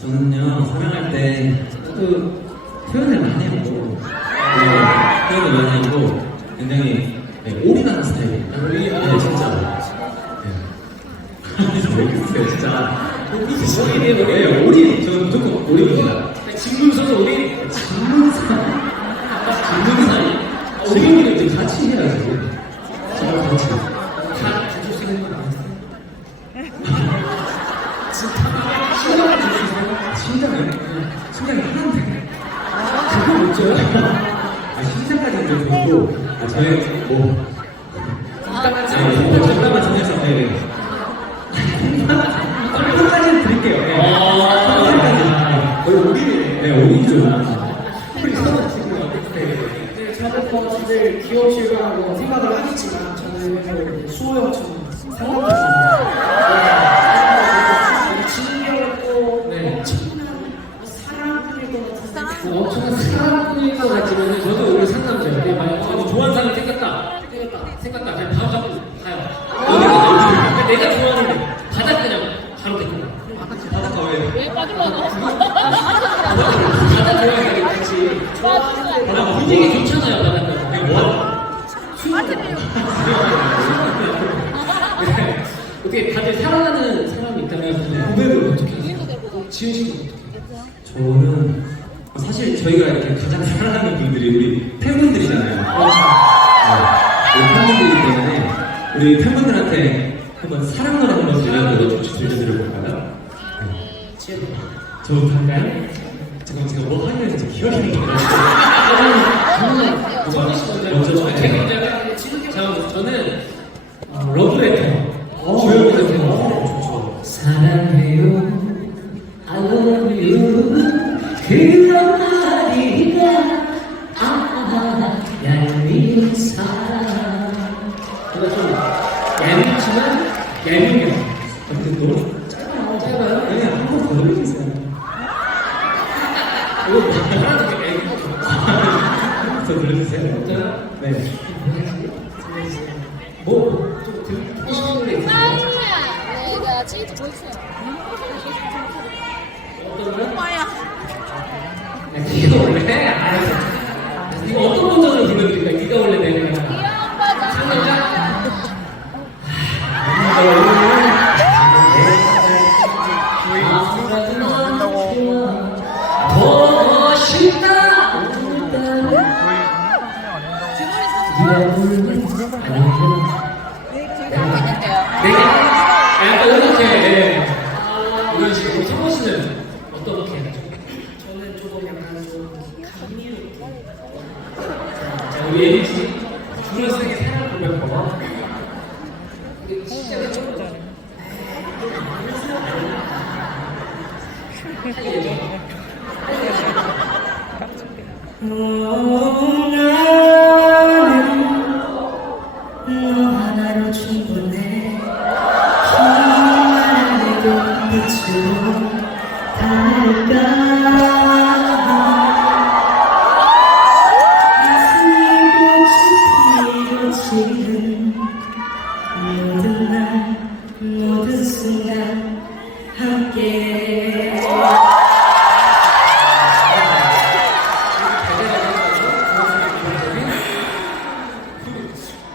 저는요 촬영할 때또 표현을 많이 하고 네, 표현을 많이 하고 굉장히 네, 올인하는 스타일입니다. 네, 진짜. 네. 왜 그러세요, 진짜. 올인이에요, 올인. 네, 올인. 저는 무조건 올인입니다. 우리 진문사. 진문사. 올인을 이제 같이 해야죠. 진짜 같이. 다 주실 수 있는 건 아니에요. 심장을? 심장이 하나인데. 그거 뭐죠? 아, 심장까지 이제 보고, 아, 저희, 뭐. 네, 뭐, 잠깐만 정해서, 네. 콩까지는 드릴게요. 네. 콩까지. 거의 5인이네. 네, 5인조. 우리 서로 지금 네, 다들 다들 귀여우실 거라고 생각을 하겠지만 저는 수호 형처럼 왜? 왜 빠질라고? 좋아하는 같이. 바닥 분위기 좋잖아요. 바닥가. 그냥 뭐? 네. 어떻게 다들 사랑하는 사람이 있다면 고백을 어떻게 해요? 지은 씨는 어떻게? 저는 사실 저희가 이렇게 가장 사랑하는 분들이 우리 팬분들이잖아요. 네, 우리 팬분들이기 때문에 우리 팬분들한테 한번 사랑 노래 한번 들려드려 들려드 할까요? 잠깐 제가 뭐 하려는지 지금 기억이 안 나요. 먼저 네. 제가 지금 저 저는 어, 러브레터 해주세요. 해주세요. 사랑해요 I love you 그런 말이가 아 얄미운 사랑 제가 좀 얄밉지만 얄미워요 아무튼 너무 짧아요 짧아요 네, 한번 더 해주세요. 이거 말하는 게 얄미워요 더 들려주세요. 네. 뭐 좀 듣고 싶은 게 있어요? 아니야. 내가 진짜 보여주세요. 어떤 거? 오빠야. 네가 원래 알았어. 저는 조금 약간 좀 감미롭게. 자, 우리 예리 씨 세게 사랑 고백 봐봐. 시작을 좀너 하나로 충분해. 힘만 내도 빛으로 다를까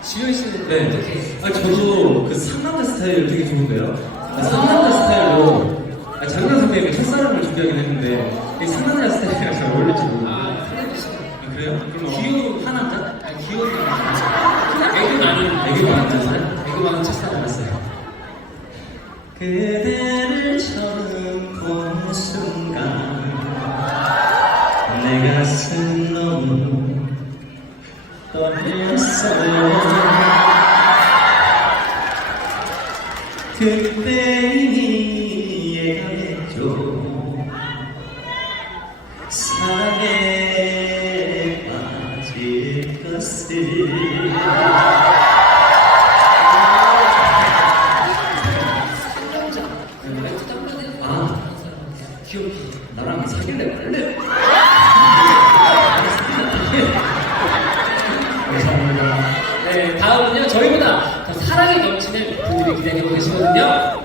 지현 씨는 네. 아, 저도 그 상남자 스타일 되게 좋은데요. 아, 상남자 스타일로 아, 장난 선배님의 첫사랑을 준비하긴 했는데 이 상남자 스타일이랑 잘 어울릴지 모르겠어요. 아. 아, 그래요? 그럼 귀여운 하남자? 아니, 귀여운 애교 많은 애교 많은 첫사랑? 애교 많은 첫사랑 알았어요. 그대 내 가슴 너무 떨렸어요. 그때 이미 예감했죠. 사랑에 빠질 것을. 사랑이 넘치는 분들이 기다리고 계시거든요.